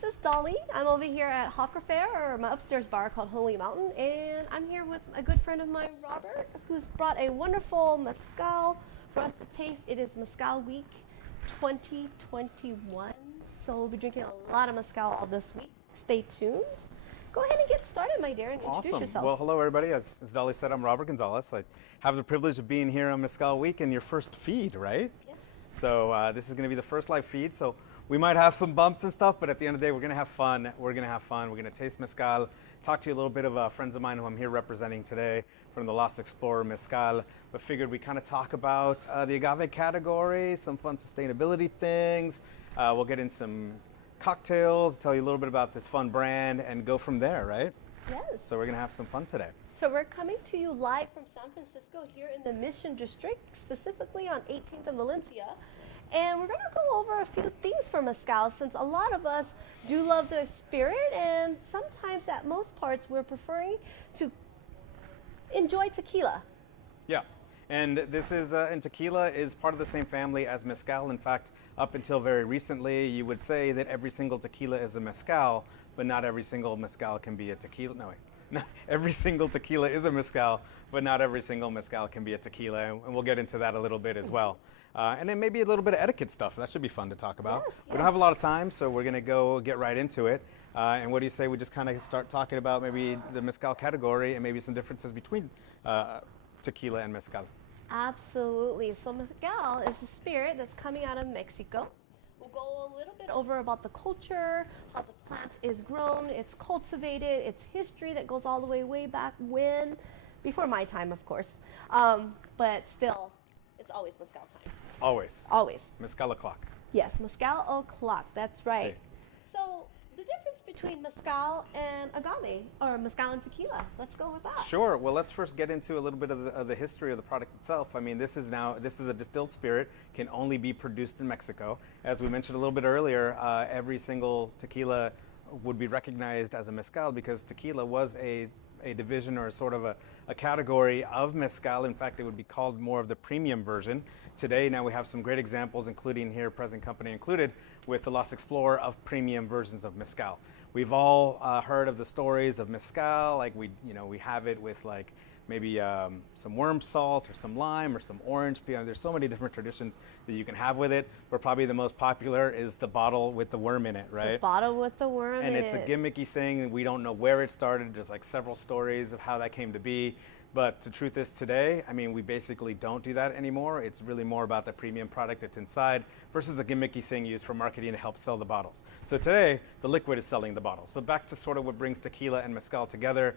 this is Dolly. I'm over here at Hawker Fair, or my upstairs bar called Holy Mountain, and I'm here with a good friend of mine, Robert, who's brought a wonderful mezcal for us to taste. It is Mezcal Week 2021, so we'll be drinking a lot of mezcal all this week. Stay tuned. Go ahead and get started, my dear, and introduce yourself. Well, hello, everybody. As Dolly said, I'm Robert Gonzalez. I have the privilege of being here on Mezcal Week and your first feed, right? Yes. So this is going to be the first live feed. So we might have some bumps and stuff, but at the end of the day, we're going to have fun. We're going to taste mezcal, talk to you a little bit of friends of mine who I'm here representing today from the Lost Explorer Mezcal. But figured we kind of talk about the agave category, some fun sustainability things. We'll get in some cocktails, tell you a little bit about this fun brand, and go from there, right? Yes. So we're going to have some fun today. So we're coming to you live from San Francisco here in the Mission District, specifically on 18th and Valencia. And we're going to go over a few things for mezcal, since a lot of us do love the spirit, and sometimes at most parts we're preferring to enjoy tequila. Yeah, and this is, and tequila is part of the same family as mezcal. In fact, up until very recently, you would say that every single tequila is a mezcal, but not every single mezcal can be a tequila. No, wait. Not every single tequila is a mezcal, but not every single mezcal can be a tequila, and we'll get into that a little bit as well. And then maybe a little bit of etiquette stuff. That should be fun to talk about. Yes, We don't have a lot of time, so we're going to go get right into it. And what do you say we just kind of start talking about maybe the mezcal category and maybe some differences between tequila and mezcal? Absolutely. So mezcal is a spirit that's coming out of Mexico. We'll go a little bit over about the culture, how the plant is grown, it's cultivated, its history that goes all the way back when, before my time, of course. But still, it's always mezcal time. Always. Always. Mezcal o'clock. Yes, mezcal o'clock. That's right. See. So the difference between mezcal and agave, or mezcal and tequila. Let's go with that. Sure. Well, let's first get into a little bit of the history of the product itself. I mean, this is a distilled spirit, can only be produced in Mexico. As we mentioned a little bit earlier, every single tequila would be recognized as a mezcal because tequila was a division or sort of a category of mezcal. In fact, it would be called more of the premium version. Today, now we have some great examples, including here, present company included, with the Lost Explorer, of premium versions of mezcal. We've all heard of the stories of mezcal, like we have it with like maybe some worm salt or some lime or some orange. There's so many different traditions that you can have with it, but probably the most popular is the bottle with the worm in it, right? The bottle with the worm in it. And it's a gimmicky thing. We don't know where it started. There's like several stories of how that came to be. But the truth is today, I mean, we basically don't do that anymore. It's really more about the premium product that's inside versus a gimmicky thing used for marketing to help sell the bottles. So today, the liquid is selling the bottles. But back to sort of what brings tequila and mezcal together.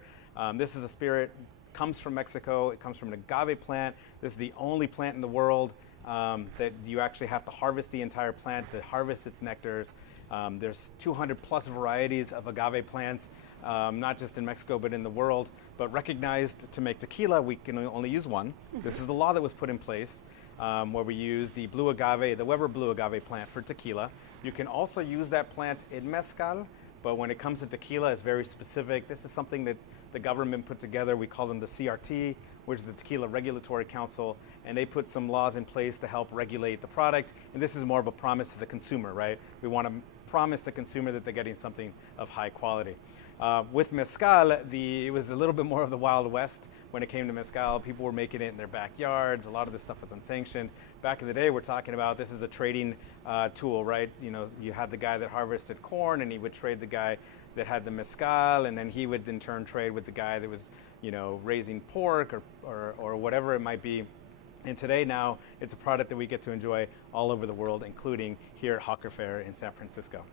This is a spirit, comes from Mexico. It comes from an agave plant. This is the only plant in the world that you actually have to harvest the entire plant to harvest its nectars. There's 200 plus varieties of agave plants, not just in Mexico, but in the world. But recognized to make tequila, we can only use one. This is the law that was put in place where we use the blue agave, the Weber blue agave plant for tequila. You can also use that plant in mezcal, but when it comes to tequila, it's very specific. This is something that the government put together. We call them the CRT, which is the Tequila Regulatory Council, and they put some laws in place to help regulate the product. And this is more of a promise to the consumer, right? We want to promise the consumer that they're getting something of high quality. With mezcal, it was a little bit more of the Wild West when it came to mezcal. People were making it in their backyards. A lot of this stuff was unsanctioned. Back in the day, we're talking about this is a trading tool, right? You know, you had the guy that harvested corn, and he would trade the guy that had the mezcal, and then he would in turn trade with the guy that was, raising pork or whatever it might be. And today now, it's a product that we get to enjoy all over the world, including here at Hawker Fair in San Francisco.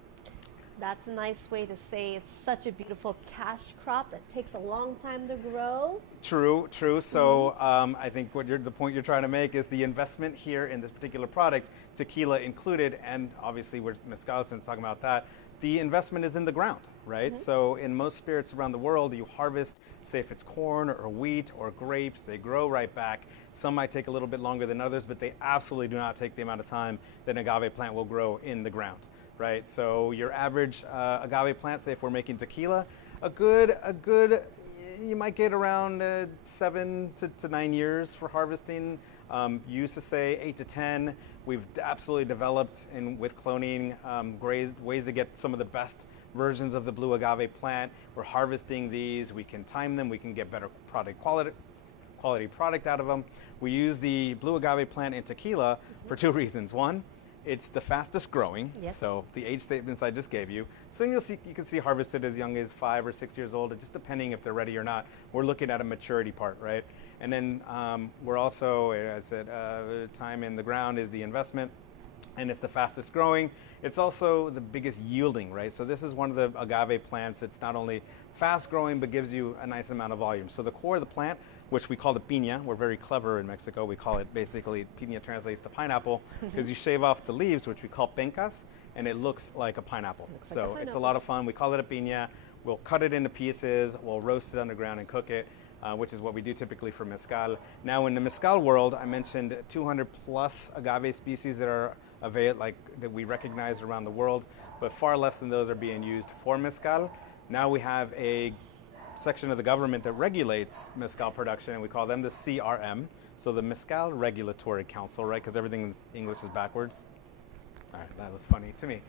That's a nice way to say it's such a beautiful cash crop that takes a long time to grow. True. So I think the point you're trying to make is the investment here in this particular product, tequila included, and obviously we're mezcal, so I'm talking about that. The investment is in the ground, right? So in most spirits around the world, you harvest, say if it's corn or wheat or grapes, they grow right back. Some might take a little bit longer than others, but they absolutely do not take the amount of time that an agave plant will grow in the ground. Right, so your average agave plant, say if we're making tequila, a good, you might get around 7 to 9 years for harvesting. You used to say 8 to 10, We've absolutely developed with cloning ways to get some of the best versions of the blue agave plant. We're harvesting these. We can time them. We can get better quality product out of them. We use the blue agave plant in tequila for two reasons. One, it's the fastest growing. Yes. So the age statements I just gave you. So you can see harvested as young as 5 or 6 years old, just depending if they're ready or not. We're looking at a maturity part, right? And then we're also, as I said, time in the ground is the investment, and it's the fastest growing. It's also the biggest yielding, right? So this is one of the agave plants that's not only fast growing, but gives you a nice amount of volume. So the core of the plant, which we call the piña, we're very clever in Mexico. We call it basically, piña translates to pineapple, because you shave off the leaves, which we call pencas, and it looks like a pineapple. So it's a lot of fun. We call it a piña. We'll cut it into pieces. We'll roast it underground and cook it, which is what we do typically for mezcal. Now in the mezcal world, I mentioned 200 plus agave species that are that we recognize around the world, but far less than those are being used for mezcal. Now we have a section of the government that regulates mezcal production, and we call them the CRM, so the Mezcal Regulatory Council, right? Because everything in English is backwards. All right, that was funny to me.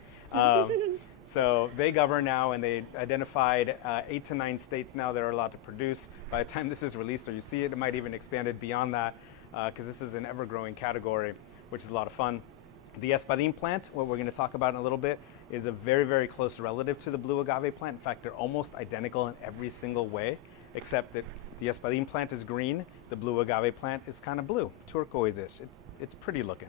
So they govern now, and they identified 8 to 9 states now that are allowed to produce. By the time this is released, or you see it, it might even expand it beyond that, because this is an ever-growing category, which is a lot of fun. The espadín plant, what we're going to talk about in a little bit, is a very, very close relative to the blue agave plant. In fact, they're almost identical in every single way, except that the espadín plant is green, the blue agave plant is kind of blue, turquoise-ish. It's pretty looking.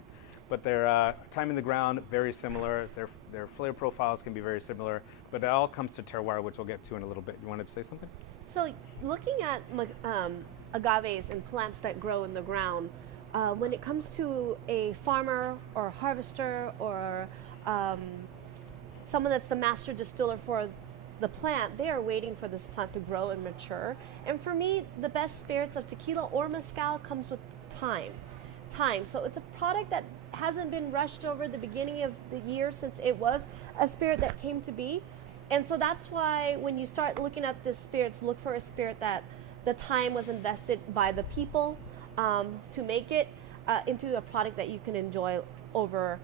But their time in the ground, very similar. Their flavor profiles can be very similar, but it all comes to terroir, which we'll get to in a little bit. You wanted to say something? So looking at agaves and plants that grow in the ground, when it comes to a farmer or a harvester or someone that's the master distiller for the plant, they are waiting for this plant to grow and mature. And for me, the best spirits of tequila or mezcal comes with time. So it's a product that hasn't been rushed over the beginning of the year since it was a spirit that came to be. And so that's why when you start looking at this spirits, look for a spirit that the time was invested by the people to make it into a product that you can enjoy over,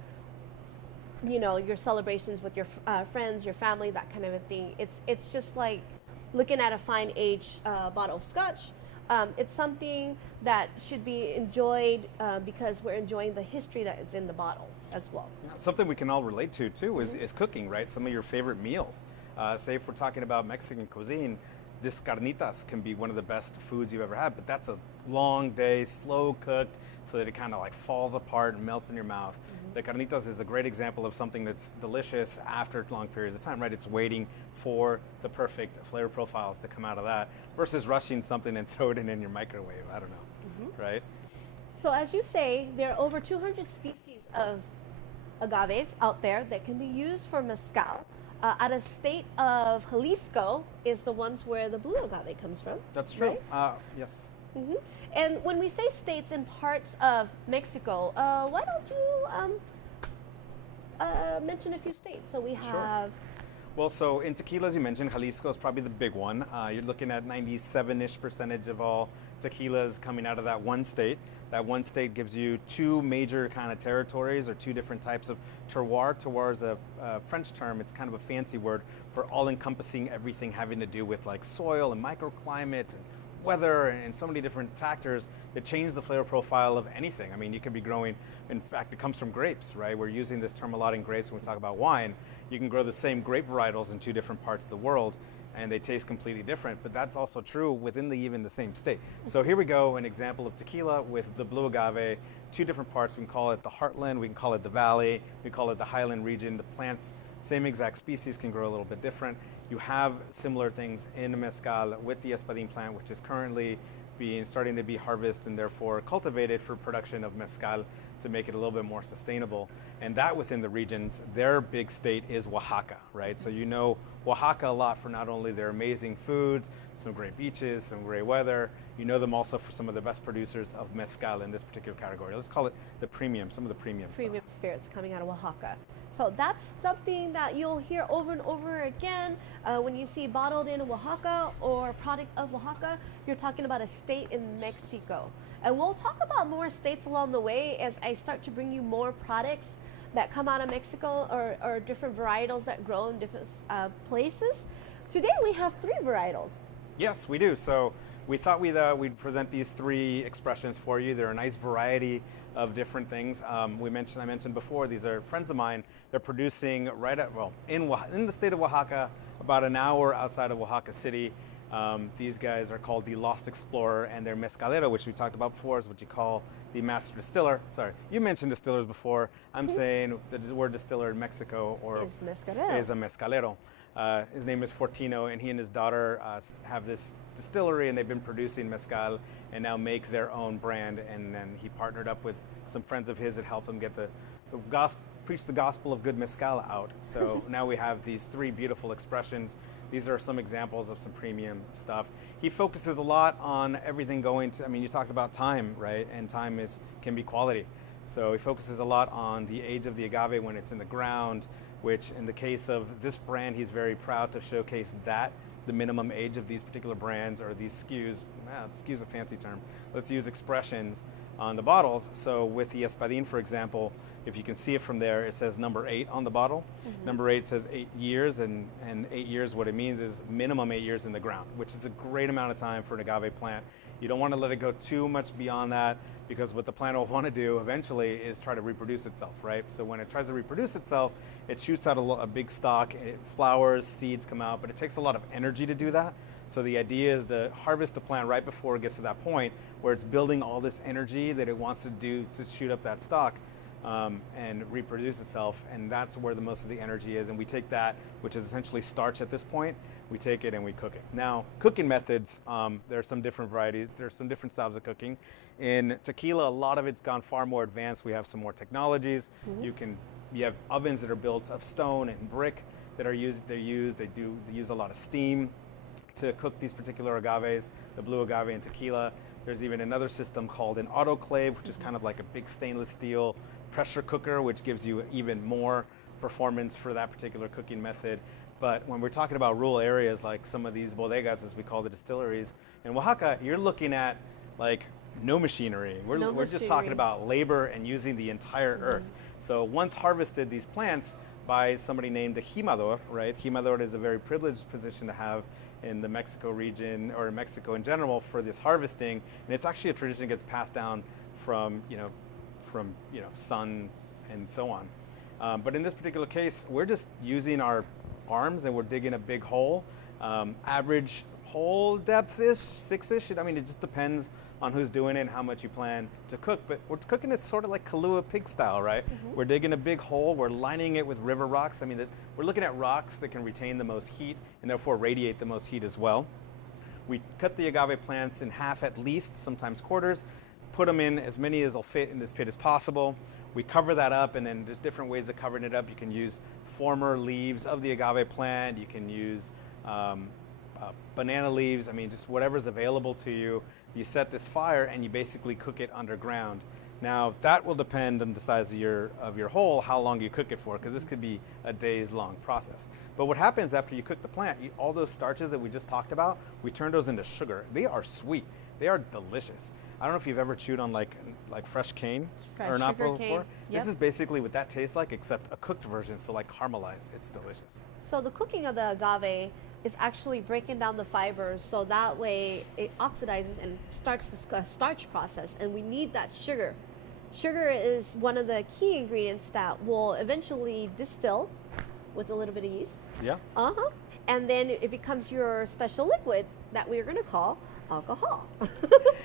your celebrations with your friends, your family, that kind of a thing. It's just like looking at a fine aged bottle of scotch. It's something that should be enjoyed because we're enjoying the history that is in the bottle as well. Yeah, something we can all relate to too is cooking, right? Some of your favorite meals. Say if we're talking about Mexican cuisine, this carnitas can be one of the best foods you've ever had, but that's a long day, slow cooked, so that it kind of like falls apart and melts in your mouth. The carnitas is a great example of something that's delicious after long periods of time, right? It's waiting for the perfect flavor profiles to come out of that versus rushing something and throw it in your microwave. I don't know, right? So as you say, there are over 200 species of agaves out there that can be used for mezcal. Out of state of Jalisco is the ones where the blue agave comes from. That's true. Right? Yes. And when we say states and parts of Mexico, why don't you mention a few states? So we have... Sure. Well, so in tequila, as you mentioned, Jalisco is probably the big one. You're looking at 97-ish% of all tequilas coming out of that one state. That one state gives you 2 major kind of territories or 2 different types of terroir. Terroir is a French term. It's kind of a fancy word for all-encompassing everything having to do with like soil and microclimates and weather and so many different factors that change the flavor profile of anything. I mean, you could be growing, in fact, it comes from grapes, right? We're using this term a lot in grapes when we talk about wine. You can grow the same grape varietals in 2 different parts of the world and they taste completely different, but that's also true within even the same state. So here we go, an example of tequila with the blue agave, 2 different parts. We can call it the heartland, we can call it the valley, we call it the highland region. The plants, same exact species, can grow a little bit different. You have similar things in mezcal with the espadín plant, which is currently starting to be harvested and therefore cultivated for production of mezcal to make it a little bit more sustainable. And that within the regions, their big state is Oaxaca, right? So you know Oaxaca a lot for not only their amazing foods, some great beaches, some great weather. You know them also for some of the best producers of mezcal in this particular category. Let's call it the premium, some of the premium spirits coming out of Oaxaca. So So that's something that you'll hear over and over again. When you see bottled in Oaxaca or product of Oaxaca, you're talking about a state in Mexico. And we'll talk about more states along the way as I start to bring you more products that come out of Mexico, or different varietals that grow in different places. Today we have 3 varietals. Yes, we do. So we thought we'd present these 3 expressions for you. They're a nice variety of different things. I mentioned before, these are friends of mine. They're producing in the state of Oaxaca, about an hour outside of Oaxaca City. These guys are called the Lost Explorer, and they're mezcalero, which we talked about before, is what you call the master distiller. Sorry, you mentioned distillers before. I'm saying the word distiller in Mexico is a mezcalero. His name is Fortino, and he and his daughter have this distillery, and they've been producing mezcal and now make their own brand. And then he partnered up with some friends of his that helped him get the gospel, preach the gospel of good mezcal out. So now we have these 3 beautiful expressions. These are some examples of some premium stuff. He focuses a lot on everything going to, you talked about time, right? And time can be quality. So he focuses a lot on the age of the agave when it's in the ground, which in the case of this brand, he's very proud to showcase that the minimum age of these particular brands, or these SKUs, SKU is a fancy term, let's use expressions on the bottles. So with the Espadín, for example, if you can see it from there, it says number 8 on the bottle. Mm-hmm. Number 8 says 8 years, and 8 years, what it means is minimum 8 years in the ground, which is a great amount of time for an agave plant. You don't want to let it go too much beyond that, because what the plant will want to do eventually is try to reproduce itself, right? So when it tries to reproduce itself, it shoots out a big stalk, and it flowers, seeds come out, but it takes a lot of energy to do that. So the idea is to harvest the plant right before it gets to that point where it's building all this energy that it wants to do to shoot up that stalk and reproduce itself, and that's where the most of the energy is. And we take that, which is essentially starch at this point, we take it and we cook it. Now, cooking methods, there are some different varieties, there's some different styles of cooking. In tequila, a lot of it's gone far more advanced. We have some more technologies. Mm-hmm. You have ovens that are built of stone and brick that are used. They use a lot of steam to cook these particular agaves, the blue agave and tequila. There's even another system called an autoclave, which is kind of like a big stainless steel pressure cooker, which gives you even more performance for that particular cooking method. But when we're talking about rural areas like some of these bodegas, as we call the distilleries, in Oaxaca, you're looking at like no machinery. We're just talking about labor and using the entire earth. So once harvested, these plants by somebody named the jimador, right? Jimador is a very privileged position to have in the Mexico region, or in Mexico in general, for this harvesting. And it's actually a tradition that gets passed down from son and so on. But in this particular case, we're just using our arms and we're digging a big hole. Average hole depth-ish, 6-ish. I mean, it just depends on who's doing it and how much you plan to cook. But we're cooking it sort of like Kahlua pig style, right? Mm-hmm. We're digging a big hole, we're lining it with river rocks. I mean, we're looking at rocks that can retain the most heat and therefore radiate the most heat as well. We cut the agave plants in half at least, sometimes quarters, put them in as many as will fit in this pit as possible. We cover that up, and then there's different ways of covering it up. You can use former leaves of the agave plant. You can use banana leaves. I mean, just whatever's available to you. You set this fire and you basically cook it underground. Now that will depend on the size of your hole, how long you cook it for, because this could be a days-long process. But what happens after you cook the plant, all those starches that we just talked about, we turn those into sugar. They are sweet. They are delicious. I don't know if you've ever chewed on like fresh cane or an apple before. Yep. This is basically what that tastes like, except a cooked version, so like caramelized. It's delicious. So the cooking of the agave is actually breaking down the fibers, so that way it oxidizes and starts the starch process, and we need that sugar. Sugar is one of the key ingredients that will eventually distill with a little bit of yeast. Yeah. And then it becomes your special liquid that we're going to call alcohol.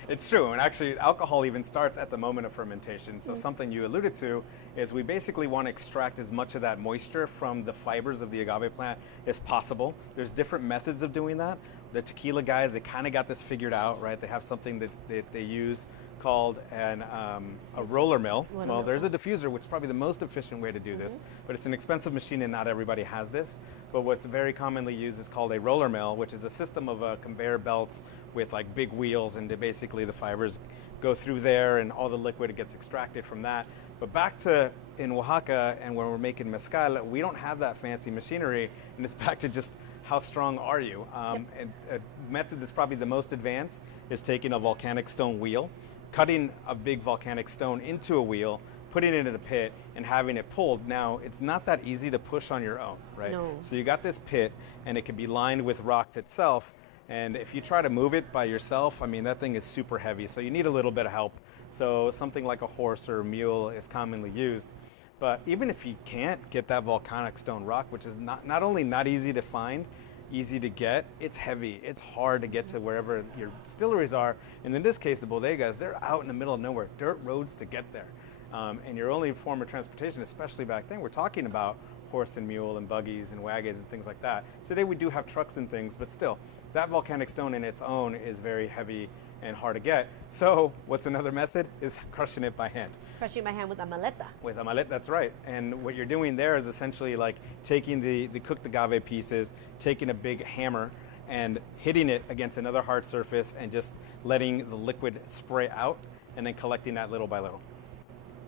It's true, and actually alcohol even starts at the moment of fermentation. So something you alluded to is we basically want to extract as much of that moisture from the fibers of the agave plant as possible. There's different methods of doing that. The tequila guys, they kind of got this figured out, right? They have something that they use called a roller mill. Well, there's a diffuser, which is probably the most efficient way to do this, but it's an expensive machine and not everybody has this. But what's very commonly used is called a roller mill, which is a system of conveyor belts with like big wheels, and basically the fibers go through there and all the liquid gets extracted from that. But back to in Oaxaca and when we're making mezcal, we don't have that fancy machinery, and it's back to just how strong are you? And a method that's probably the most advanced is taking a volcanic stone wheel, cutting a big volcanic stone into a wheel, putting it in a pit, and having it pulled. Now, it's not that easy to push on your own, right? No. So you got this pit, and it can be lined with rocks itself, and if you try to move it by yourself, I mean, that thing is super heavy, so you need a little bit of help. So something like a horse or a mule is commonly used. But even if you can't get that volcanic stone rock, which is not only not easy to find, easy to get, it's heavy. It's hard to get to wherever your distilleries are. And in this case, the bodegas, they're out in the middle of nowhere, dirt roads to get there. And your only form of transportation, especially back then, we're talking about horse and mule and buggies and wagons and things like that. Today we do have trucks and things, but still, that volcanic stone in its own is very heavy and hard to get. So what's another method is crushing it by hand. Crushing my hand with a maleta. With a mallet, that's right. And what you're doing there is essentially like taking the cooked agave pieces, taking a big hammer and hitting it against another hard surface and just letting the liquid spray out and then collecting that little by little.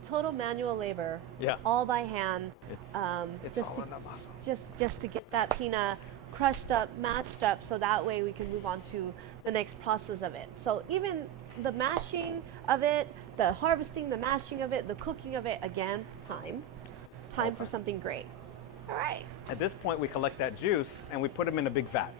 Total manual labor. Yeah. All by hand. It's just all to, in the muscle. just to get that pina crushed up, mashed up, so that way we can move on to the next process of it. So even the mashing of it, the harvesting, the mashing of it, the cooking of it, again, time for something great. All right. At this point, we collect that juice and we put them in a big vat.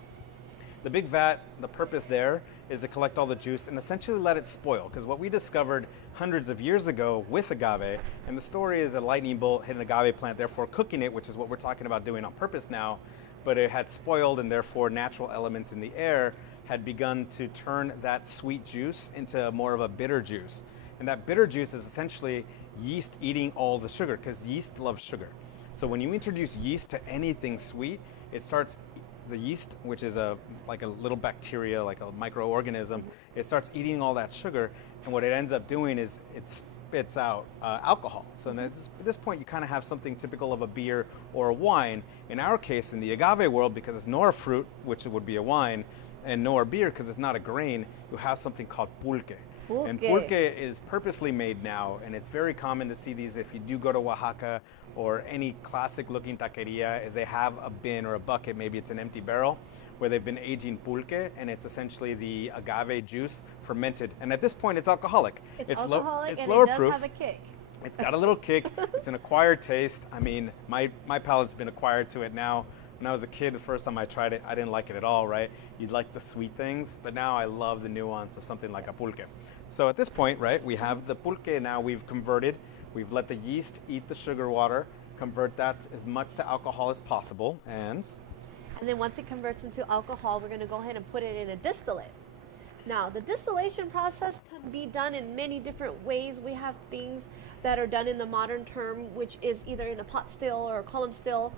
The big vat, the purpose there is to collect all the juice and essentially let it spoil. Because what we discovered hundreds of years ago with agave, and the story is a lightning bolt hit an agave plant, therefore cooking it, which is what we're talking about doing on purpose now, but it had spoiled and therefore natural elements in the air had begun to turn that sweet juice into more of a bitter juice. And that bitter juice is essentially yeast eating all the sugar, because yeast loves sugar. So when you introduce yeast to anything sweet, it starts, the yeast, which is like a little bacteria, like a microorganism, it starts eating all that sugar, and what it ends up doing is it spits out alcohol. So at this point, you kind of have something typical of a beer or a wine. In our case, in the agave world, because it's nor a fruit, which would be a wine, and nor a beer, because it's not a grain, you have something called pulque. And pulque is purposely made now, and it's very common to see these if you do go to Oaxaca or any classic looking taqueria, is they have a bin or a bucket, maybe it's an empty barrel, where they've been aging pulque, and it's essentially the agave juice fermented. And at this point, it's alcoholic. It's alcoholic, it's and lower it does proof. have a kick. It's got a little kick. It's an acquired taste. I mean, my palate's been acquired to it now. When I was a kid, the first time I tried it, I didn't like it at all, right? You'd like the sweet things, but now I love the nuance of something like a pulque. So at this point, right, we have the pulque now we've converted. We've let the yeast eat the sugar water, convert that as much to alcohol as possible, and then once it converts into alcohol, we're going to go ahead and put it in a distillate. Now, the distillation process can be done in many different ways. We have things that are done in the modern term, which is either in a pot still or a column still,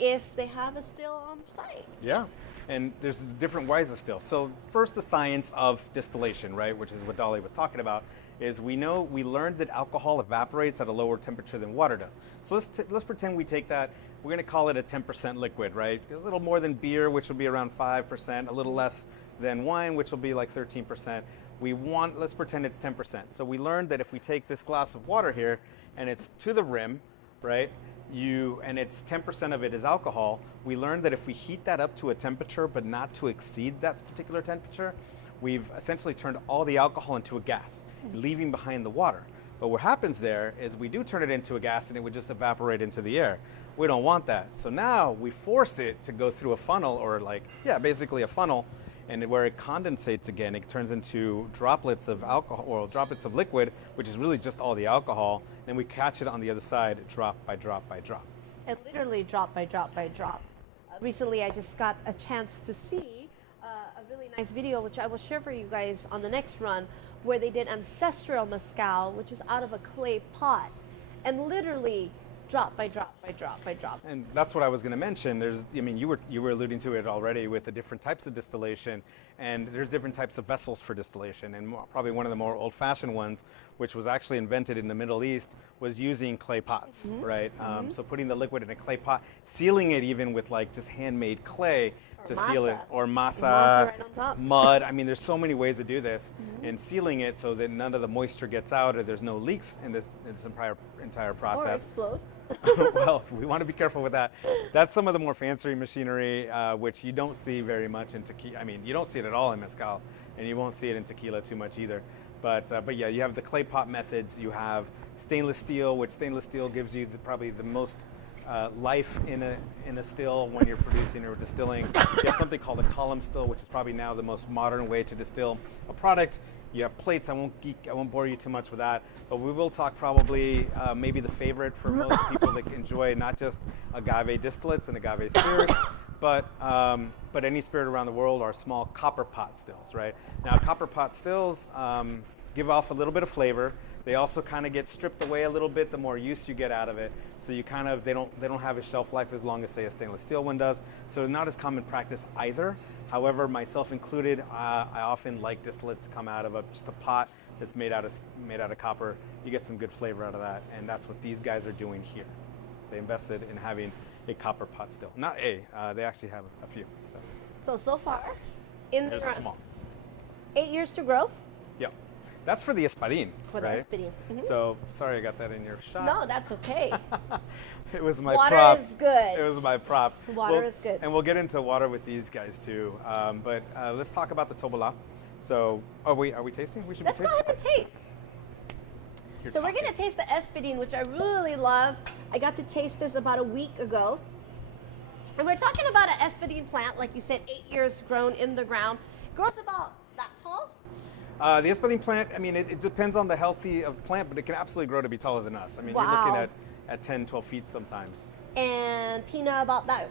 if they have a still on site. Yeah, and there's different ways of still. So first, the science of distillation, right, which is what Dolly was talking about, is we learned that alcohol evaporates at a lower temperature than water does. So let's pretend we take that, we're going to call it a 10% liquid, right? A little more than beer, which will be around 5%, a little less than wine, which will be like 13%. Let's pretend it's 10%. So we learned that if we take this glass of water here and it's to the rim, right? And it's 10% of it is alcohol. We learned that if we heat that up to a temperature, but not to exceed that particular temperature, we've essentially turned all the alcohol into a gas, leaving behind the water. But what happens there is we do turn it into a gas and it would just evaporate into the air. We don't want that. So now we force it to go through a funnel, or basically a funnel, and where it condensates again, it turns into droplets of alcohol, or droplets of liquid, which is really just all the alcohol. Then we catch it on the other side, drop by drop by drop. And literally drop by drop by drop. Recently, I just got a chance to see a really nice video, which I will share for you guys on the next run, where they did ancestral mezcal, which is out of a clay pot, and literally drop by drop by drop by drop. And that's what I was going to mention. You were alluding to it already with the different types of distillation, and there's different types of vessels for distillation. And probably one of the more old-fashioned ones, which was actually invented in the Middle East, was using clay pots, right? So putting the liquid in a clay pot, sealing it even with like just handmade clay, to seal it, masa. or Masa masa, right on top. mud. I mean, there's so many ways to do this, and sealing it so that none of the moisture gets out or there's no leaks in this entire Or process. explode. Well, we want to be careful with that. That's some of the more fancy machinery, which you don't see very much in tequila. I mean, you don't see it at all in mezcal, and you won't see it in tequila too much either. But yeah, you have the clay pot methods. You have stainless steel, which stainless steel gives you probably the most life in a still when you're producing or distilling. You have something called a column still, which is probably now the most modern way to distill a product. You have plates. I won't bore you too much with that, but we will talk probably maybe the favorite for most people that enjoy not just agave distillates and agave spirits, but any spirit around the world are small copper pot stills, right? Now, copper pot stills give off a little bit of flavor. They also kind of get stripped away a little bit the more use you get out of it. So you kind of they don't have a shelf life as long as say a stainless steel one does. So not as common practice either. However, myself included, I often like distillates to come out of just a pot that's made out of copper. You get some good flavor out of that, and that's what these guys are doing here. They invested in having a copper pot still. Not they actually have a few. So far, in There's the small. 8 years to grow Yep. That's for the espadín, for right? the Espadín. So sorry I got that in your shot. No, that's okay. It was my Water prop. is good. It was my prop. Water is good. And we'll get into water with these guys too. But let's talk about the tobola. So are we tasting? We should Let's be go tasting. ahead and taste. You're So we're talking. gonna taste the Espadín, which I really love. I got to taste this about a week ago. And we're talking about an Espadín plant, like you said, 8 years grown in the ground. It grows about that tall. The espadín plant, I mean, it depends on the healthy of plant, but it can absolutely grow to be taller than us. I mean, you're Wow. looking at 10, 12 feet sometimes. And Pina about that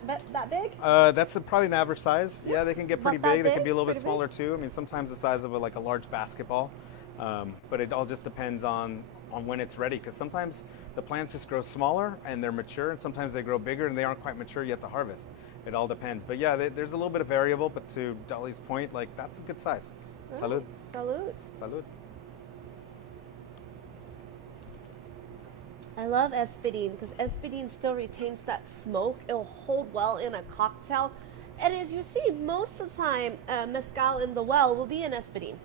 big. That's probably an average size. Yeah, they can get pretty About that big. They can big? be a little bit Pretty smaller too. I mean, sometimes the size of like a large basketball. But it all just depends on when it's ready, because sometimes the plants just grow smaller and they're mature, and sometimes they grow bigger and they aren't quite mature yet to harvest. It all depends. But yeah, there's a little bit of variable, but to Dolly's point, like that's a good size. Salud. Salud. Salud. I love Espadín because Espadín still retains that smoke. It'll hold well in a cocktail. And as you see, most of the time, mezcal in the well will be an Espadín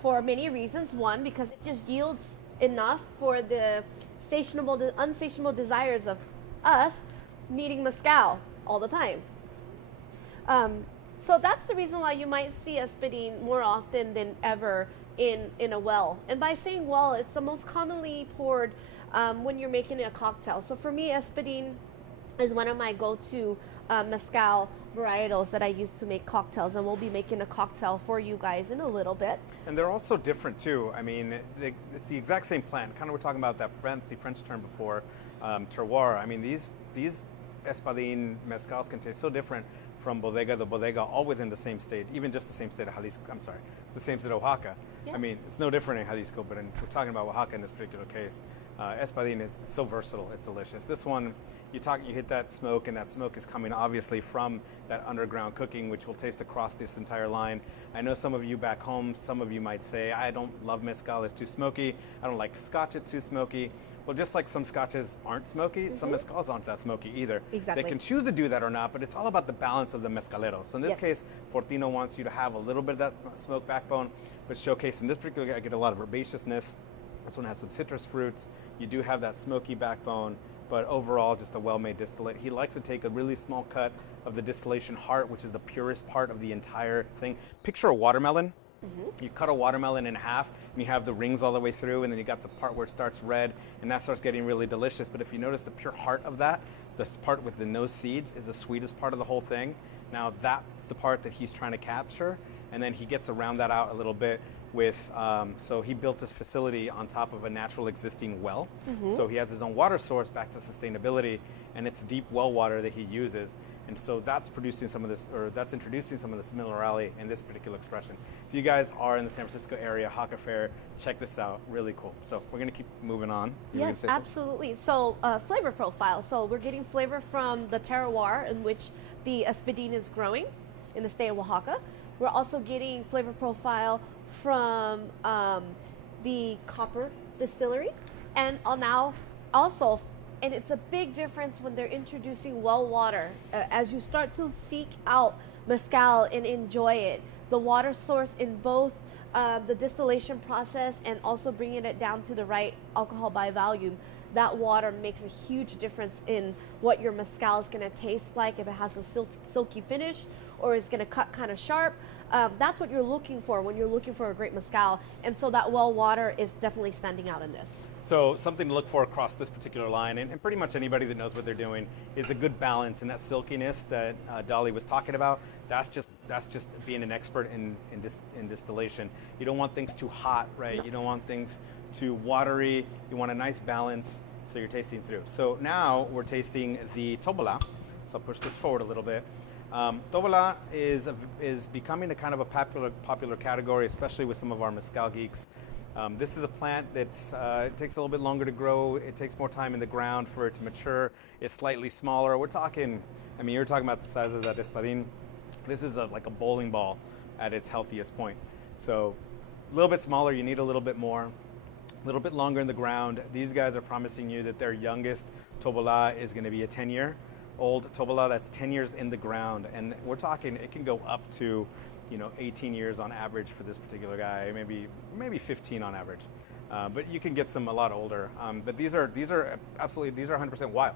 for many reasons. One, because it just yields enough for the unsatiable desires of us needing mezcal all the time. So that's the reason why you might see Espadín more often than ever in a well. And by saying well, it's the most commonly poured when you're making a cocktail. So for me, Espadín is one of my go-to mezcal varietals that I use to make cocktails, and we'll be making a cocktail for you guys in a little bit. And they're also different too. I mean, it's the exact same plant. Kind of we're talking about that fancy French term before, terroir. I mean, these espadín mezcals can taste so different from bodega to bodega, all within the same state, even just the same state of Jalisco. I'm sorry, the same state of Oaxaca. Yeah. I mean, it's no different in Jalisco, but we're talking about Oaxaca in this particular case. Espadín is so versatile, it's delicious. This one, you hit that smoke, and that smoke is coming obviously from that underground cooking, which will taste across this entire line. I know some of you back home, some of you might say, I don't love mezcal, it's too smoky. I don't like scotch, it's too smoky. Well, just like some scotches aren't smoky, some mezcals aren't that smoky either. Exactly. They can choose to do that or not, but it's all about the balance of the mezcalero. So in this Yes. case, Fortino wants you to have a little bit of that smoke backbone, but showcase in this particular, I get a lot of herbaceousness. This one has some citrus fruits. You do have that smoky backbone, but overall just a well-made distillate. He likes to take a really small cut of the distillation heart, which is the purest part of the entire thing. Picture a watermelon. You cut a watermelon in half, and you have the rings all the way through, and then you got the part where it starts red, and that starts getting really delicious. But if you notice the pure heart of that, this part with the no seeds is the sweetest part of the whole thing. Now that's the part that he's trying to capture, and then he gets to round that out a little bit with, so he built this facility on top of a natural existing well. So he has his own water source, back to sustainability, and it's deep well water that he uses. And so that's producing some of this, or that's introducing some of this minerality in this particular expression. If you guys are in the San Francisco area, Haka Fair, check this out, really cool. So we're gonna keep moving on. You were gonna Yes, say something? absolutely. So flavor profile. So we're getting flavor from the terroir in which the Espadín is growing in the state of Oaxaca. We're also getting flavor profile from the copper distillery, and now also, and it's a big difference when they're introducing well water. As you start to seek out mezcal and enjoy it. The water source in both the distillation process and also bringing it down to the right alcohol by volume, that water makes a huge difference in what your mezcal is going to taste like, if it has a silky finish or is going to cut kind of sharp. That's what you're looking for when you're looking for a great mezcal. And so that well water is definitely standing out in this. So something to look for across this particular line, and pretty much anybody that knows what they're doing, is a good balance. And that silkiness that Dolly was talking about, that's just being an expert in distillation. You don't want things too hot, right? You don't want things too watery. You want a nice balance so you're tasting through. So now we're tasting the Tobola. So I'll push this forward a little bit. Tobola is becoming a kind of a popular category, especially with some of our mezcal geeks. This is a plant that's it takes a little bit longer to grow. It takes more time in the ground for it to mature. It's slightly smaller. We're talking, I mean, you're talking about the size of that espadín. This is like a bowling ball at its healthiest point. So a little bit smaller, you need a little bit more, a little bit longer in the ground. These guys are promising you that their youngest Tobola is going to be a 10-year-old Tobola that's 10 years in the ground. And we're talking, it can go up to 18 years on average for this particular guy, maybe 15 on average. But you can get some a lot older. But these are 100% wild.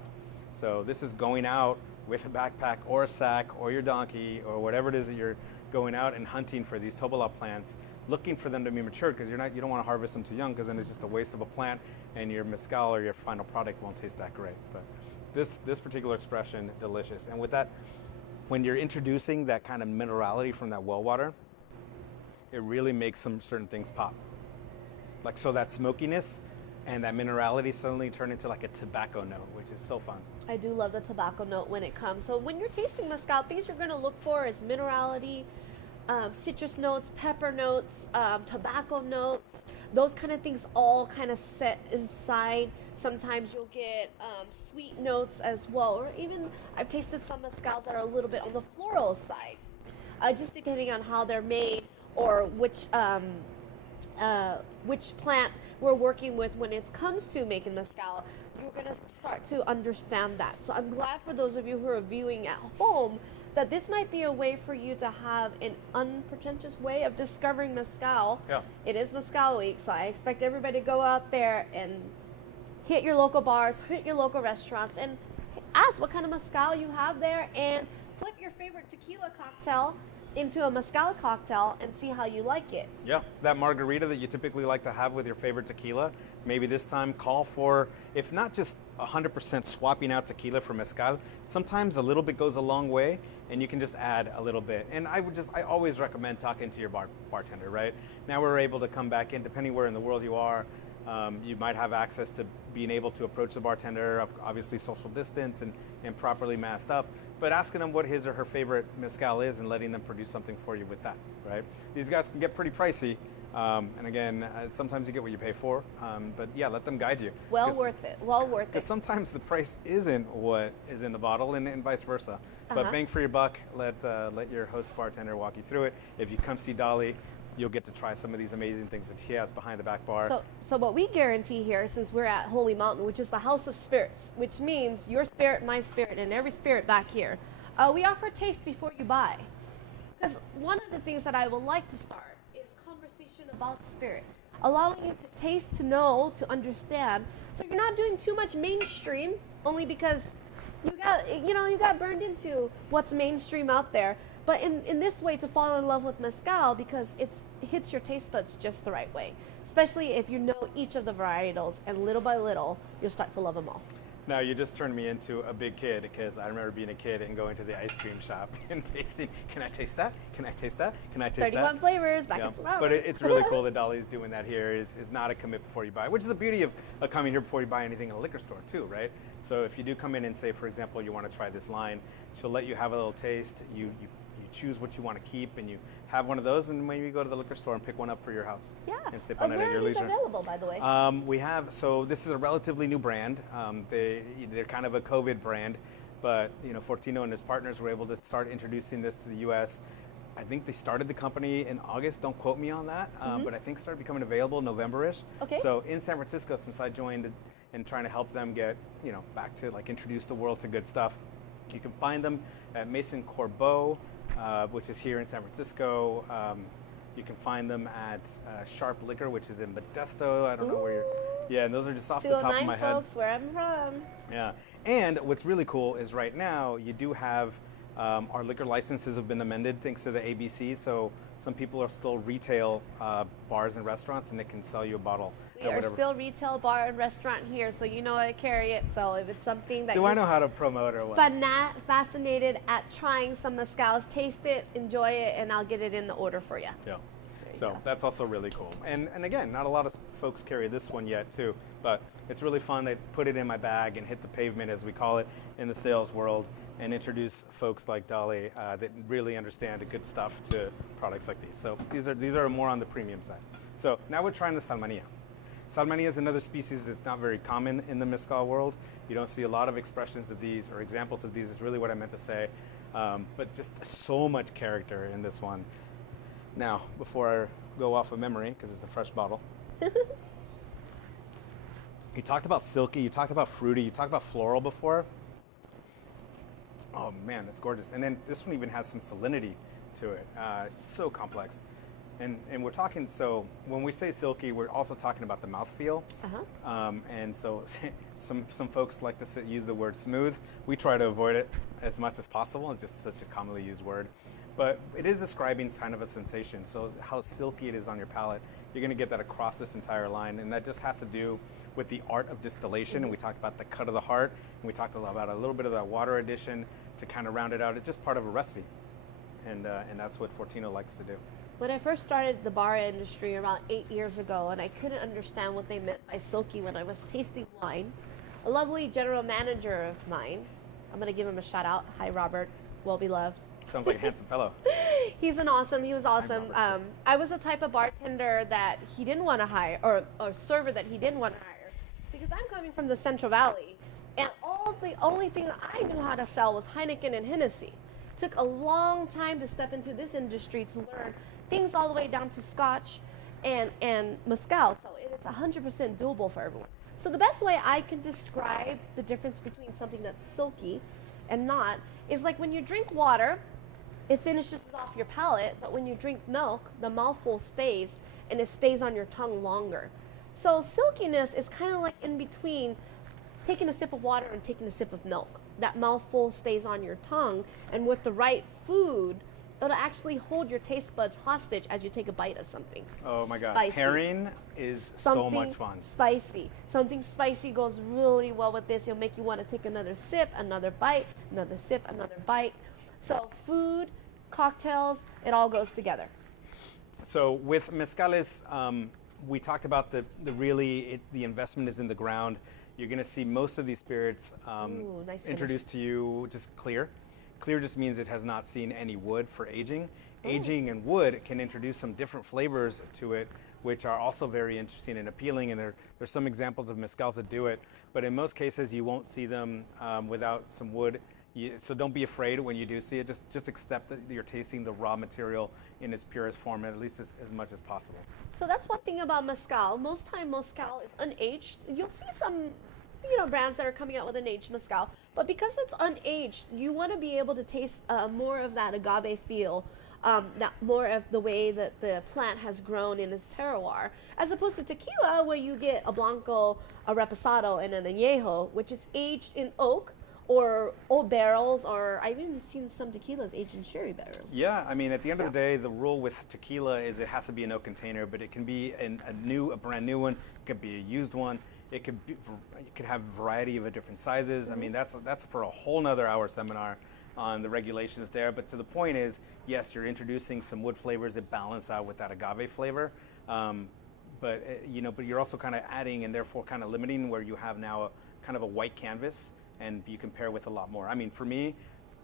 So this is going out with a backpack or a sack or your donkey or whatever it is that you're going out and hunting for these Tobola plants, looking for them to be matured, because you don't want to harvest them too young, because then it's just a waste of a plant and your mezcal or your final product won't taste that great. But this particular expression, delicious. And with that, when you're introducing that kind of minerality from that well water, it really makes some certain things pop. Like, so that smokiness and that minerality suddenly turn into like a tobacco note, which is so fun. I do love the tobacco note when it comes. So when you're tasting mezcal, things you're going to look for is minerality, citrus notes, pepper notes, tobacco notes. Those kind of things all kind of set inside. Sometimes you'll get sweet notes as well, or even I've tasted some mezcals that are a little bit on the floral side, just depending on how they're made or which plant we're working with when it comes to making mezcal. You're going to start to understand that. So I'm glad for those of you who are viewing at home that this might be a way for you to have an unpretentious way of discovering mezcal. Yeah. It is Mezcal Week, so I expect everybody to go out there and hit your local bars, hit your local restaurants, and ask what kind of mezcal you have there, and flip your favorite tequila cocktail into a mezcal cocktail and see how you like it. Yeah, that margarita that you typically like to have with your favorite tequila, maybe this time call for, if not just 100% swapping out tequila for mezcal, sometimes a little bit goes a long way, and you can just add a little bit. And I always recommend talking to your bartender, right? Now we're able to come back in, depending where in the world you are, you might have access to being able to approach the bartender, obviously social distance and properly masked up, but asking them what his or her favorite mezcal is and letting them produce something for you with that, right? These guys can get pretty pricey, and again, sometimes you get what you pay for, but yeah, let them guide you. Well worth it, well worth it. Because sometimes the price isn't what is in the bottle, and vice versa. But bang for your buck, let your host bartender walk you through it. If you come see Dolly, you'll get to try some of these amazing things that she has behind the back bar. So what we guarantee here, since we're at Holy Mountain, which is the house of spirits, which means your spirit, my spirit, and every spirit back here, we offer taste before you buy. Because one of the things that I would like to start is conversation about spirit, allowing you to taste, to know, to understand. So you're not doing too much mainstream, only because you got burned into what's mainstream out there. But in this way, to fall in love with mezcal, because it hits your taste buds just the right way, especially if you know each of the varietals, and little by little, you'll start to love them all. Now, you just turned me into a big kid, because I remember being a kid and going to the ice cream shop and tasting, can I taste that? Can I taste that? Can I taste 31 that? 31 flavors, back in tomorrow. But it's really cool that Dolly's doing that here, is not a commit before you buy, which is the beauty of coming here before you buy anything in a liquor store too, right? So if you do come in and say, for example, you want to try this line, she'll let you have a little taste, you choose what you want to keep, and you have one of those, and maybe you go to the liquor store and pick one up for your house. Yeah. And sip on it at your leisure. Where are these available, by the way? So this is a relatively new brand. They're kind of a COVID brand, but Fortino and his partners were able to start introducing this to the U.S. I think they started the company in August. Don't quote me on that, but I think started becoming available November-ish. Okay. So in San Francisco, since I joined and trying to help them get back to introduce the world to good stuff, you can find them at Mason Corbeau which is here in San Francisco. You can find them at Sharp Liquor, which is in Modesto. I don't know where you're. Yeah, and those are just off the top of my head. Folks, where I'm from. Yeah, and what's really cool is right now you do have our liquor licenses have been amended thanks to the ABC. So some people are still retail bars and restaurants, and they can sell you a bottle. We are still retail bar and restaurant here, so you know how to carry it. So if it's something that do I know how to promote or what? Fascinated at trying some mezcals, taste it, enjoy it, and I'll get it in the order for you. Yeah. So that's also really cool. And again, not a lot of folks carry this one yet too, but it's really fun to put it in my bag and hit the pavement, as we call it in the sales world, and introduce folks like Dolly that really understand the good stuff to products like these. So these are more on the premium side. So now we're trying the Salmanilla. Salmanilla is another species that's not very common in the mezcal world. You don't see a lot of expressions of these or examples of these, is really what I meant to say. But just so much character in this one. Now, before I go off of memory, because it's a fresh bottle, you talked about silky, you talked about fruity, you talked about floral before. Oh man, that's gorgeous. And then this one even has some salinity to it. It's so complex. And we're talking, so when we say silky, we're also talking about the mouthfeel. And so some folks like to use the word smooth. We try to avoid it as much as possible. It's just such a commonly used word. But it is describing kind of a sensation. So how silky it is on your palate, you're going to get that across this entire line. And that just has to do with the art of distillation. And we talked about the cut of the heart. And we talked about a little bit of that water addition to kind of round it out. It's just part of a recipe. And that's what Fortino likes to do. When I first started the bar industry about 8 years ago, and I couldn't understand what they meant by silky when I was tasting wine, a lovely general manager of mine, I'm going to give him a shout out. Hi, Robert. Well beloved. Sounds like a handsome fellow. He was awesome. I was the type of bartender that he didn't want to hire, or server that he didn't want to hire, because I'm coming from the Central Valley, and the only thing that I knew how to sell was Heineken and Hennessy. Took a long time to step into this industry to learn things all the way down to Scotch and Mezcal. So it's 100% doable for everyone. So the best way I can describe the difference between something that's silky and not is like when you drink water, it finishes off your palate, but when you drink milk, the mouthful stays, and it stays on your tongue longer. So silkiness is kind of like in between taking a sip of water and taking a sip of milk. That mouthful stays on your tongue, and with the right food, it'll actually hold your taste buds hostage as you take a bite of something. Oh my God, spicy. Pairing is so much fun. Something spicy goes really well with this. It'll make you want to take another sip, another bite, another sip, another bite. So food, cocktails, it all goes together. So with mezcales, we talked about the investment is in the ground. You're going to see most of these spirits nice introduced to you just clear. Clear just means it has not seen any wood for aging. Aging and wood can introduce some different flavors to it, which are also very interesting and appealing. And there's some examples of mezcals that do it, but in most cases you won't see them without some wood. So don't be afraid when you do see it. Just accept that you're tasting the raw material in its purest form, at least as much as possible. So that's one thing about mezcal. Most time mezcal is unaged. You'll see some brands that are coming out with an aged mezcal, but because it's unaged, you want to be able to taste more of that agave feel, more of the way that the plant has grown in its terroir, as opposed to tequila, where you get a blanco, a reposado, and an añejo, which is aged in oak or old barrels, or I've even seen some tequilas aged in sherry barrels. Yeah, I mean, at the end of the day, the rule with tequila is it has to be an oak container, but it can be a brand new one. It could be a used one. It could have a variety of different sizes. I mean, that's for a whole nother hour seminar on the regulations there. But to the point is, yes, you're introducing some wood flavors that balance out with that agave flavor. But you're also kind of adding and therefore kind of limiting where you have now kind of a white canvas, and you can pair with a lot more. I mean, for me,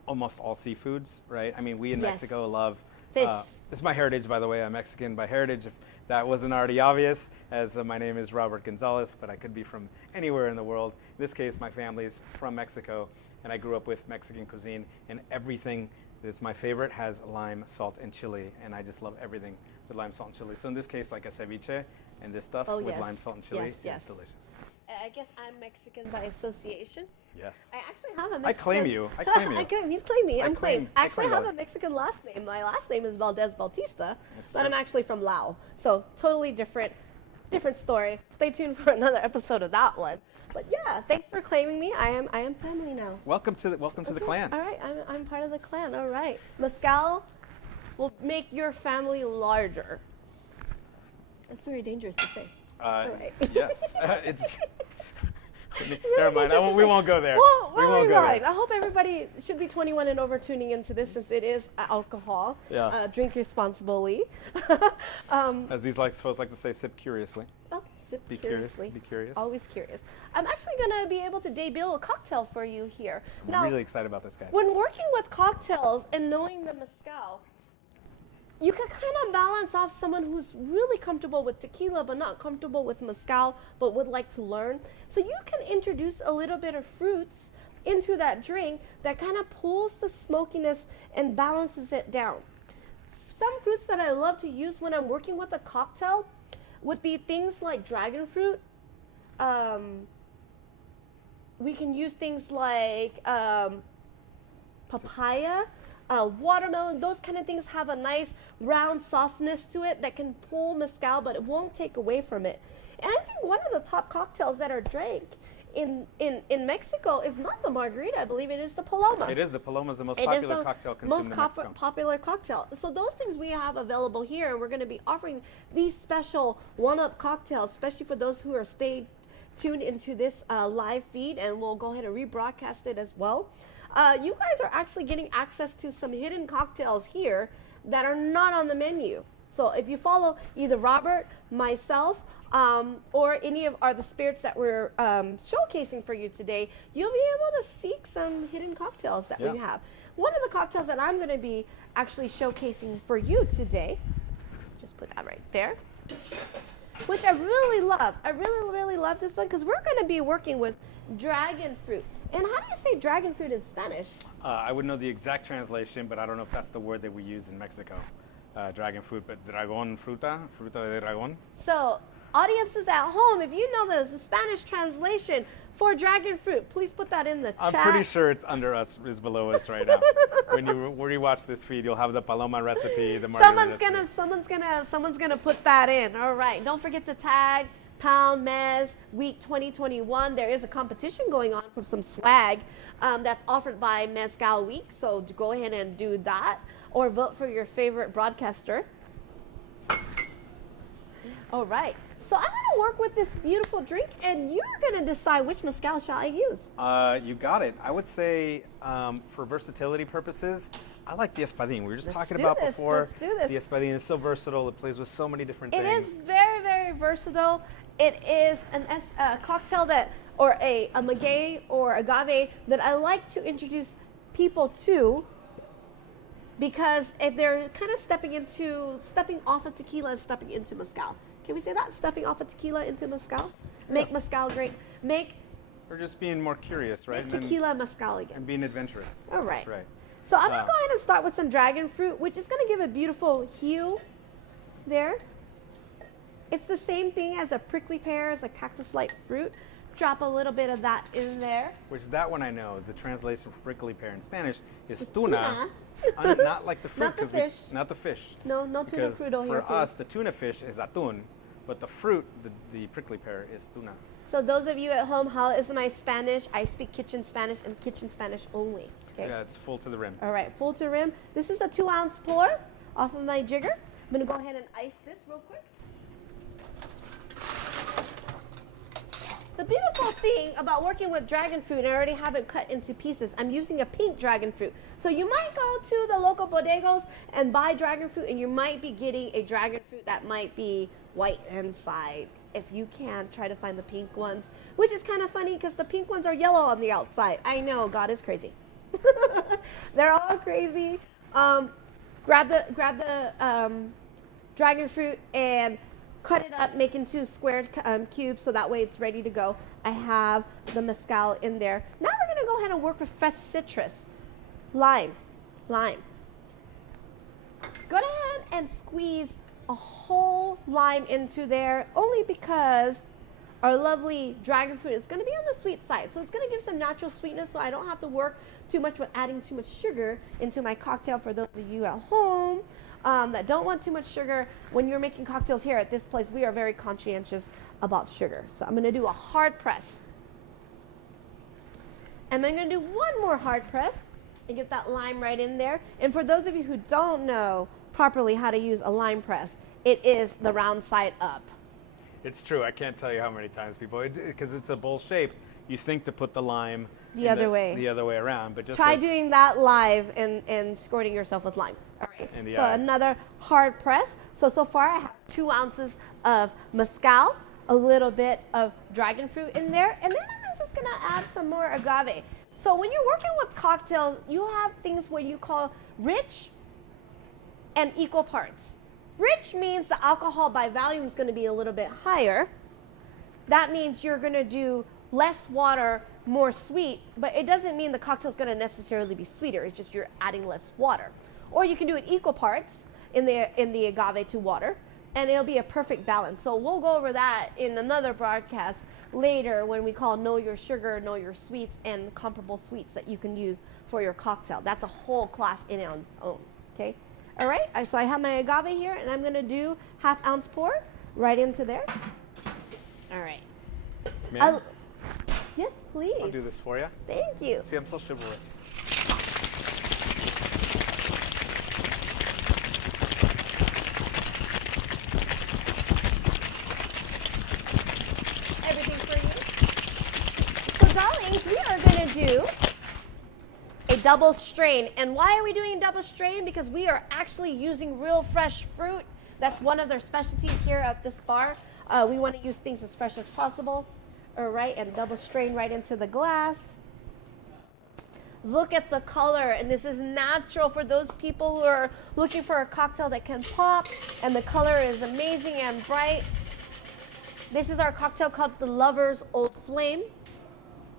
almost all seafoods, right? I mean, we in Mexico love fish. This is my heritage, by the way. I'm Mexican by heritage, if that wasn't already obvious, as my name is Robert Gonzalez, but I could be from anywhere in the world. In this case, my family's from Mexico, and I grew up with Mexican cuisine, and everything that's my favorite has lime, salt, and chili, and I just love everything with lime, salt, and chili. So in this case, like a ceviche and this stuff with lime, salt, and chili is delicious. I guess I'm Mexican by association. Yes. I actually have a Mexican. I claim you. I claim you. He's claimed me. I I'm claim- claimed. I I actually claim have that. a Mexican last name. My last name is Valdez Bautista, That's but true. I'm actually from Laos. So totally different story. Stay tuned for another episode of that one. But yeah, thanks for claiming me. I am family now. Welcome to the Okay, clan. All right, I'm part of the clan. All right, Mezcal will make your family larger. That's very dangerous to say. right. Yes. It's. Really Never mind. dangerous to We say. won't go there. Well, we won't go right. there. I hope everybody should be 21 and over tuning into this since it is alcohol. Yeah. Drink responsibly. As these folks like to say, sip curiously. Oh, sip Be curious. curiously. Be curious. Always curious. I'm actually going to be able to debut a cocktail for you here. I'm Now, really excited about this, guys. when working with cocktails and knowing the mezcal, you can kind of balance off someone who's really comfortable with tequila but not comfortable with mezcal but would like to learn. So you can introduce a little bit of fruits into that drink that kind of pulls the smokiness and balances it down. Some fruits that I love to use when I'm working with a cocktail would be things like dragon fruit. We can use things like papaya, watermelon. Those kind of things have a nice round softness to it that can pull mezcal, but it won't take away from it. And I think one of the top cocktails that are drank in Mexico is not the margarita. I believe it is the Paloma. It is. The Paloma is the most It is popular the cocktail consumed in Mexico. popular cocktail. So those things we have available here, and we're going to be offering these special one-up cocktails, especially for those who are stayed tuned into this live feed, and we'll go ahead and rebroadcast it as well. You guys are actually getting access to some hidden cocktails here that are not on the menu. So if you follow either Robert, myself, or any of the spirits that we're showcasing for you today, you'll be able to seek some hidden cocktails that we have. One of the cocktails that I'm going to be actually showcasing for you today, just put that right there, which I really love. I really, really love this one because we're going to be working with dragon fruit. And how do you say dragon fruit in Spanish? I would know the exact translation, but I don't know if that's the word that we use in Mexico. Dragon fruit, but dragón fruta de dragón. So, audiences at home, if you know the Spanish translation for dragon fruit, please put that in the chat. I'm pretty sure it's under us, is below us right now. When you rewatch this feed, you'll have the Paloma recipe, the margarita recipe. Someone's gonna put that in. All right. Don't forget to tag Pound Mez Week 2021. There is a competition going on for some swag that's offered by Mezcal Week. So go ahead and do that, or vote for your favorite broadcaster. All right. So I'm gonna work with this beautiful drink, and you're gonna decide which mezcal shall I use. You got it. I would say for versatility purposes, I like the Espadín. We were just talking about before. Let's do this. The Espadín is so versatile. It plays with so many different It things. is very, very versatile. It is a cocktail that, or a maguey or agave that I like to introduce people to, because if they're kind of stepping off of tequila and stepping into mezcal. Can we say that? Stepping off of tequila into mezcal? Make mezcal drink. Or just being more curious, right? Make tequila mezcal again. And being adventurous. All right. Right. So I'm going to go ahead and start with some dragon fruit, which is going to give a beautiful hue there. It's the same thing as a prickly pear, as a cactus-like fruit. Drop a little bit of that in there. Which that one I know. The translation for prickly pear in Spanish is It's tuna. Not like the fruit. Not the 'cause fish. Not the fish. No tuna Because crudo here. for us, the tuna fish is atún, but the fruit, the prickly pear, is tuna. So those of you at home, how is my Spanish? I speak kitchen Spanish and kitchen Spanish only. Okay. Yeah, it's full to the rim. All right, full to rim. This is a 2-ounce pour off of my jigger. I'm gonna go ahead and ice this real quick. The beautiful thing about working with dragon fruit, I already have it cut into pieces. I'm using a pink dragon fruit. So you might go to the local bodegos and buy dragon fruit, and you might be getting a dragon fruit that might be white inside. If you can, try to find the pink ones, which is kind of funny because the pink ones are yellow on the outside. I know, God is crazy. They're all crazy. Grab the dragon fruit and cut it up, make into squared cubes, so that way it's ready to go. I have the mezcal in there. Now we're gonna go ahead and work with fresh citrus, lime. Go ahead and squeeze a whole lime into there, only because our lovely dragon fruit is going to be on the sweet side. So it's going to give some natural sweetness so I don't have to work too much with adding too much sugar into my cocktail for those of you at home that don't want too much sugar. When you're making cocktails here at this place, we are very conscientious about sugar. So I'm going to do a hard press. And I'm going to do one more hard press and get that lime right in there. And for those of you who don't know properly how to use a lime press, it is the round side up. It's true. I can't tell you how many times people, because it's a bowl shape, you think to put the lime the other way around, but just try doing that live and squirting yourself with lime. All right. So another hard press. So far I have 2 ounces of mezcal, a little bit of dragon fruit in there, and then I'm just gonna add some more agave. So when you're working with cocktails, you have things where you call rich and equal parts. Rich means the alcohol by volume is going to be a little bit higher. That means you're going to do less water, more sweet, but it doesn't mean the cocktail is going to necessarily be sweeter. It's just you're adding less water. Or you can do it equal parts in the agave to water, and it'll be a perfect balance. So we'll go over that in another broadcast later when we call Know Your Sugar, Know Your Sweets, and comparable sweets that you can use for your cocktail. That's a whole class in its own, okay? All right, so I have my agave here, and I'm gonna do 1/2 ounce pour right into there. All right. Ma'am? Yes, please. I'll do this for you. Thank you. See, I'm so chivalrous. Everything for you. So darlings, we are gonna do a double strain. And why are we doing a double strain? Because we are actually using real fresh fruit. That's one of their specialties here at this bar. We want to use things as fresh as possible. All right, and double strain right into the glass. Look at the color, and this is natural for those people who are looking for a cocktail that can pop, and the color is amazing and bright. This is our cocktail called the Lover's Old Flame.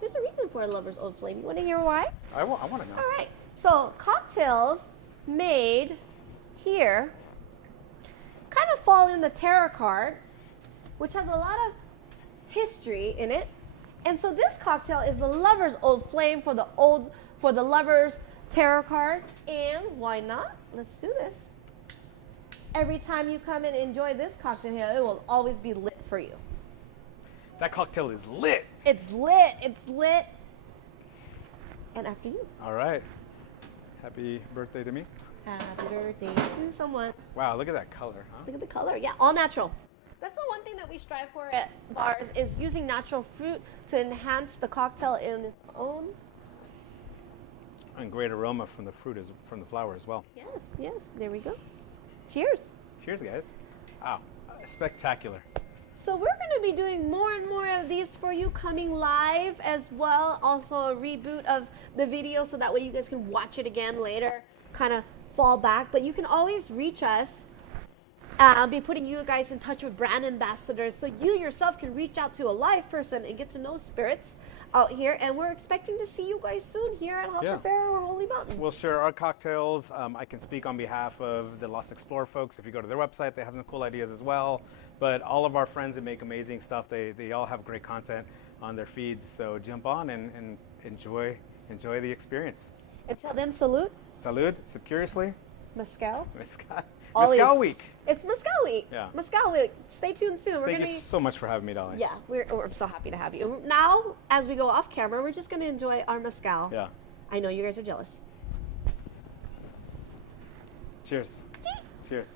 There's a reason for a Lover's Old Flame. You want to hear why? I want to know. All right. So cocktails made here kind of fall in the tarot card, which has a lot of history in it. And so this cocktail is the Lover's Old Flame for the Lover's tarot card. And why not? Let's do this. Every time you come and enjoy this cocktail here, it will always be lit for you. That cocktail is lit. It's lit. It's lit. And after you. All right. Happy birthday to me. Happy birthday to someone. Wow, look at that color, huh? Look at the color. Yeah, all natural. That's the one thing that we strive for at bars is using natural fruit to enhance the cocktail in its own. And great aroma from the fruit, from the flower as well. Yes, yes. There we go. Cheers. Cheers, guys. Wow, spectacular. So we're going to be doing more and more of these for you coming live as well. Also a reboot of the video so that way you guys can watch it again later, kind of fall back. But you can always reach us. I'll be putting you guys in touch with brand ambassadors so you yourself can reach out to a live person and get to know spirits out here. And we're expecting to see you guys soon here at Hopper Fair or Holy Mountain. We'll share our cocktails. I can speak on behalf of the Lost Explorer folks. If you go to their website, they have some cool ideas as well. But all of our friends that make amazing stuff, they all have great content on their feeds. So jump on and enjoy the experience. Until then, salute. Salud. So curiously. Mezcal. Mezcal. Always. Mezcal week. It's Mezcal week. Yeah. Mezcal week. Stay tuned soon. Thank you so much for having me, darling. Yeah, we're so happy to have you. Now, as we go off camera, we're just going to enjoy our mezcal. Yeah. I know you guys are jealous. Cheers. Cheers.